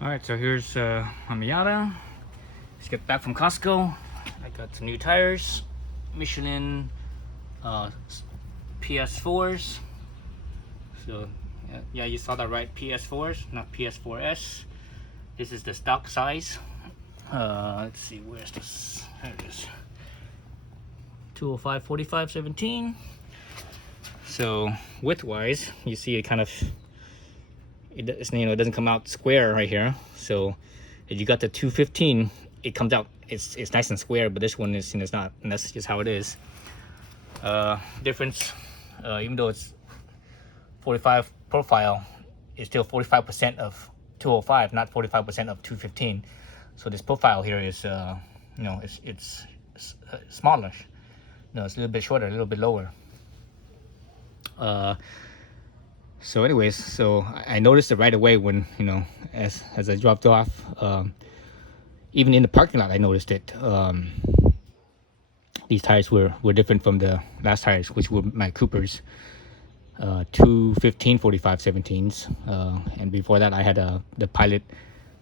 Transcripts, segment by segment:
Alright, so here's my Miata. Just get back from Costco. I got some new tires, Michelin PS4s. So yeah, you saw that right, PS4s, not PS4S. This is the stock size. Let's see, where's this? There it is. 205 45 17. So width-wise, you see it kind of it doesn't come out square right here. So if you got the 215, it comes out it's nice and square, but this one is it's not, and that's just how it is. Difference, even though it's 45 profile, it's still 45% of 205, not 45% of 215. So this profile here is it's smaller. It's a little bit shorter, a little bit lower. So anyways, so I noticed it right away when, as I dropped off. Even in the parking lot, I noticed it. These tires were different from the last tires, which were my Coopers, 215 45 17s. And before that, I had the Pilot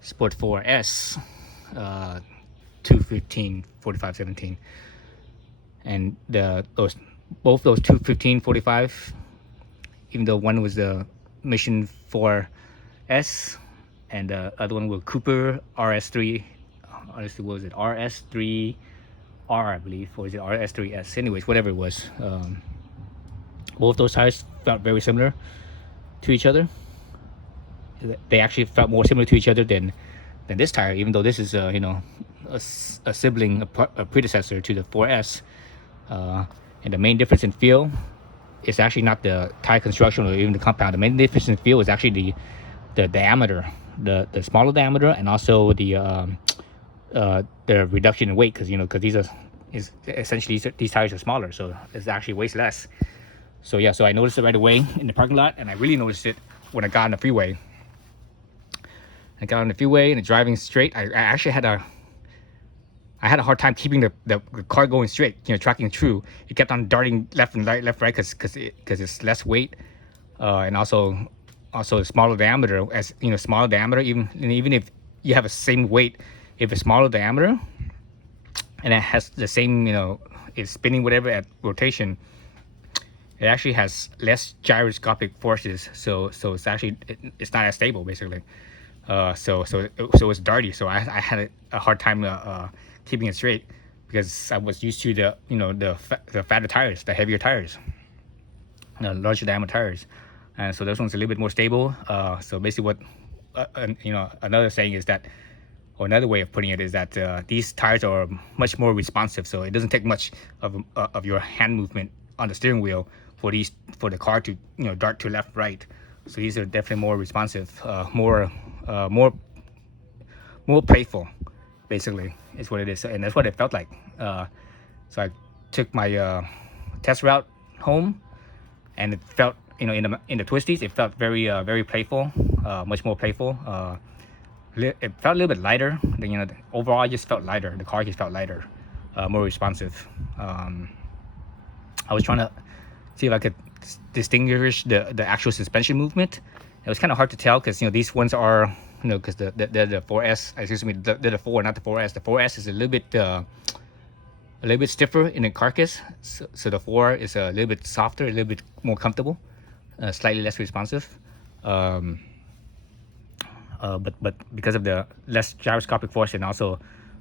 Sport 4S, 215 45 17. And both those 215 45, even though one was the Mission 4S and the other one was Cooper RS3. Honestly, what was it? RS3R, I believe, or is it RS3S? Anyways, whatever it was. Both those tires felt very similar to each other. They actually felt more similar to each other than this tire, even though this is a sibling, a predecessor to the 4S. And the main difference in feel is actually not the tire construction or even the compound. The main difference in feel is actually the diameter, the smaller diameter, and also the reduction in weight, because essentially these tires are smaller, so it actually weighs less. So yeah, so I noticed it right away in the parking lot, and I really noticed it when I got on the freeway. I got on the freeway and driving straight. I actually had a hard time keeping the car going straight, tracking true. It kept on darting left and right, because it's less weight, and also a smaller diameter. As smaller diameter, even if you have the same weight, if it's smaller diameter and it has the same, it's spinning whatever at rotation, it actually has less gyroscopic forces. So it's actually it's not as stable, basically. So it's darty. So I had a hard time keeping it straight, because I was used to the fatter tires, the heavier tires, the larger diameter tires, and so this one's a little bit more stable. So basically, what another saying is that, or another way of putting it is that these tires are much more responsive. So it doesn't take much of your hand movement on the steering wheel for the car to dart to left, right. So these are definitely more responsive, more playful, basically, is what it is, and that's what it felt like. So I took my test route home, and it felt, in the twisties, it felt very very playful, much more playful. It felt a little bit lighter. Overall, I just felt lighter. The car just felt lighter, more responsive. I was trying to see if I could distinguish the actual suspension movement. It was kind of hard to tell, because these ones are, because the 4S, excuse me, they're the 4, not the 4S. The 4S is a little bit stiffer in the carcass, so the 4 is a little bit softer, a little bit more comfortable, slightly less responsive. But because of the less gyroscopic force and also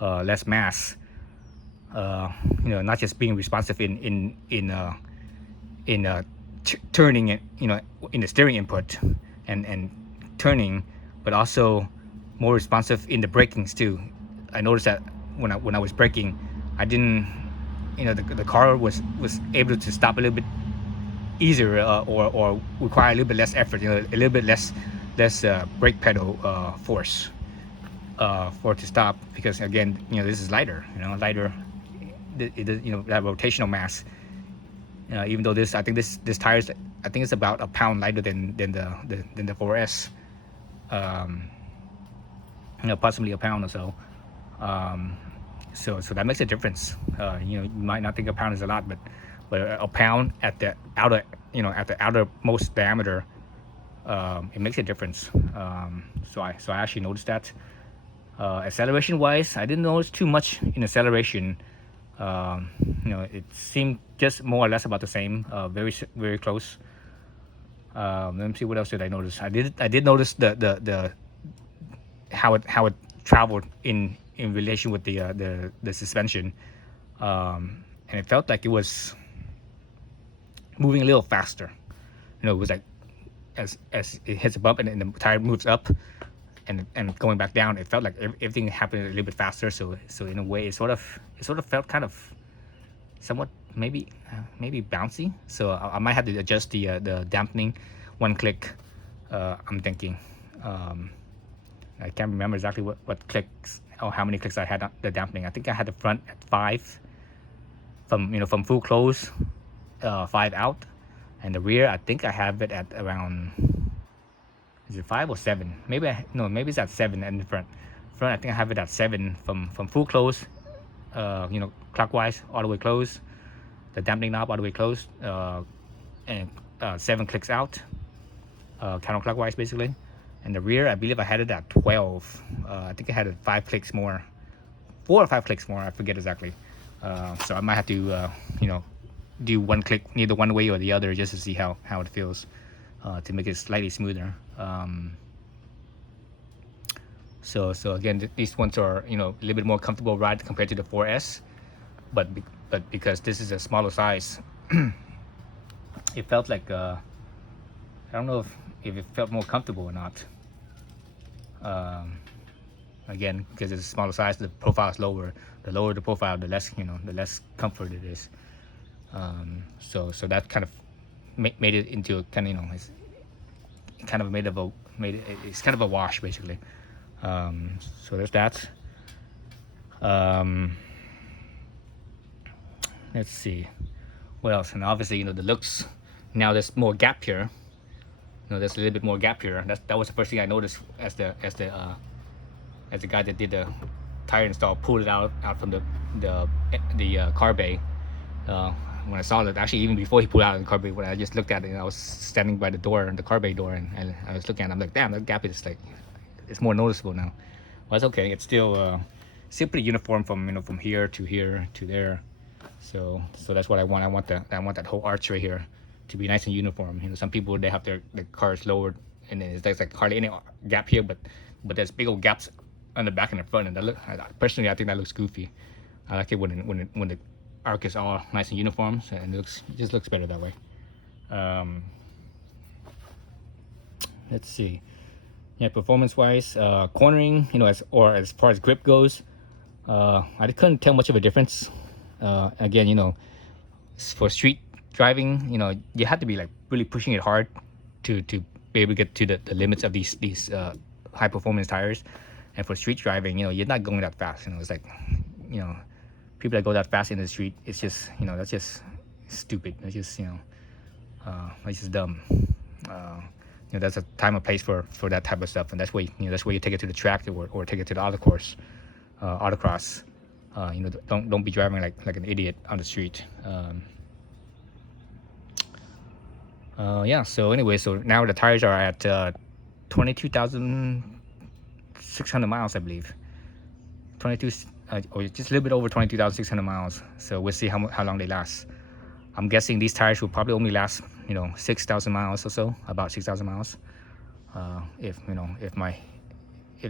less mass, not just being responsive in turning it, in the steering input and turning, but also more responsive in the brakings too. I noticed that when I was braking, I didn't, the car was able to stop a little bit easier, or require a little bit less effort, a little bit less brake pedal force for it to stop, because again, this is lighter, lighter, that rotational mass. Even though I think this tires, I think it's about a pound lighter than the 4S, possibly a pound or so. So that makes a difference. You might not think a pound is a lot, but a pound at the outermost diameter it makes a difference. So I actually noticed that. Acceleration wise, I didn't notice too much in acceleration. It seemed just more or less about the same, very close. Let me see, what else did I notice. I did notice the how it traveled in relation with the suspension, and it felt like it was moving a little faster. It was like as it hits a bump and the tire moves up and going back down, it felt like everything happened a little bit faster. So in a way, it sort of felt kind of somewhat maybe bouncy. So I might have to adjust the dampening one click. I'm thinking. I can't remember exactly what clicks or how many clicks I had on the dampening. I think I had the front at 5 from full close, 5 out, and the rear I think I have it at around, is it 5 or 7? Maybe maybe it's at 7 in the front. I think I have it at 7 from full close, clockwise all the way close, the dampening knob all the way close, and 7 clicks out, counterclockwise basically. And the rear, I believe I had it at 12. I think I had it 5 clicks more, 4 or 5 clicks more. I forget exactly. So I might have to, do one click neither one way or the other just to see how it feels, to make it slightly smoother. So again, these ones are a little bit more comfortable ride compared to the 4S, but because this is a smaller size, it felt like I don't know if it felt more comfortable or not. Again, because it's a smaller size, the profile is lower. The lower the profile, the less the less comfort it is. So that kind of made it into a kind of it's kind of it's kind of a wash basically. So there's that. Let's see what else. And obviously the looks, now there's more gap here. There's a little bit more gap here. That was the first thing I noticed as the guy that did the tire install pulled it out from the car bay. When I saw it, actually even before he pulled out the car bay, when I just looked at it, and I was standing by the car bay door, and I was looking at it, I'm like, damn, that gap is like, it's more noticeable now. Well, it's okay. It's still pretty uniform from here to here to there. So that's what I want. I want that whole arch right here to be nice and uniform. Some people, they have their cars lowered, and there's like hardly any gap here, but there's big old gaps on the back and the front, and personally, I think that looks goofy. I like it when the arc is all nice and uniform, and it just looks better that way. Let's see. Yeah, performance-wise, cornering, as far as grip goes, I couldn't tell much of a difference. Again, for street driving, you have to be like really pushing it hard to be able to get to the limits of these high performance tires. And for street driving, you're not going that fast. It's like, people that go that fast in the street, it's just, that's just stupid. That's just, that's just dumb. There's a time and place for that type of stuff, and that's where you take it to the track or take it to the autocross. Don't be driving like an idiot on the street. So anyway, so now the tires are at 22,600 miles, I believe. 22 or just a little bit over 22,600 miles. So we'll see how long they last. I'm guessing these tires will probably only last 6,000 miles or so, about 6,000 miles. If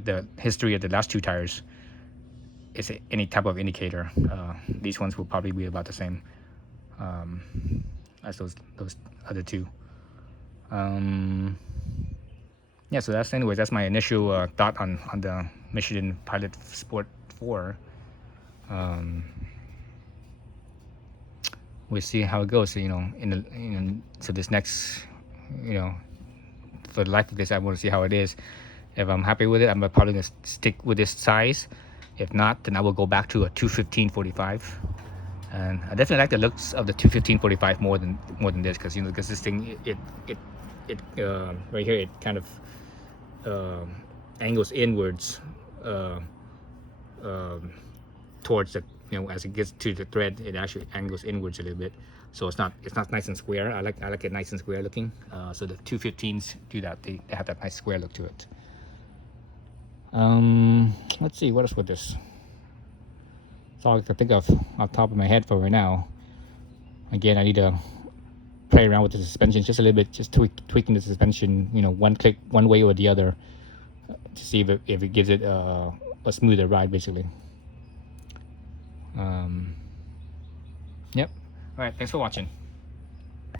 the history of the last two tires is any type of indicator, these ones will probably be about the same as those other two. So that's my initial thought on the Michelin Pilot Sport 4. We'll see how it goes. So this next, for the life of this, I want to see how it is. If I'm happy with it, I'm probably gonna stick with this size. If not, then I will go back to a 215/45. And I definitely like the looks of the 215/45 more than this, because this thing it right here, it kind of angles inwards towards the, as it gets to the thread, it actually angles inwards a little bit. so it's not nice and square. I like it nice and square looking. So the 215s do that. They have that nice square look to it. Let's see what else with this. That's all I can think of off the top of my head for right now. Again, I need to play around with the suspension just a little bit, just tweaking the suspension, you know, one click one way or the other, to see if it gives it a smoother ride, basically. Yep. All right, thanks for watching.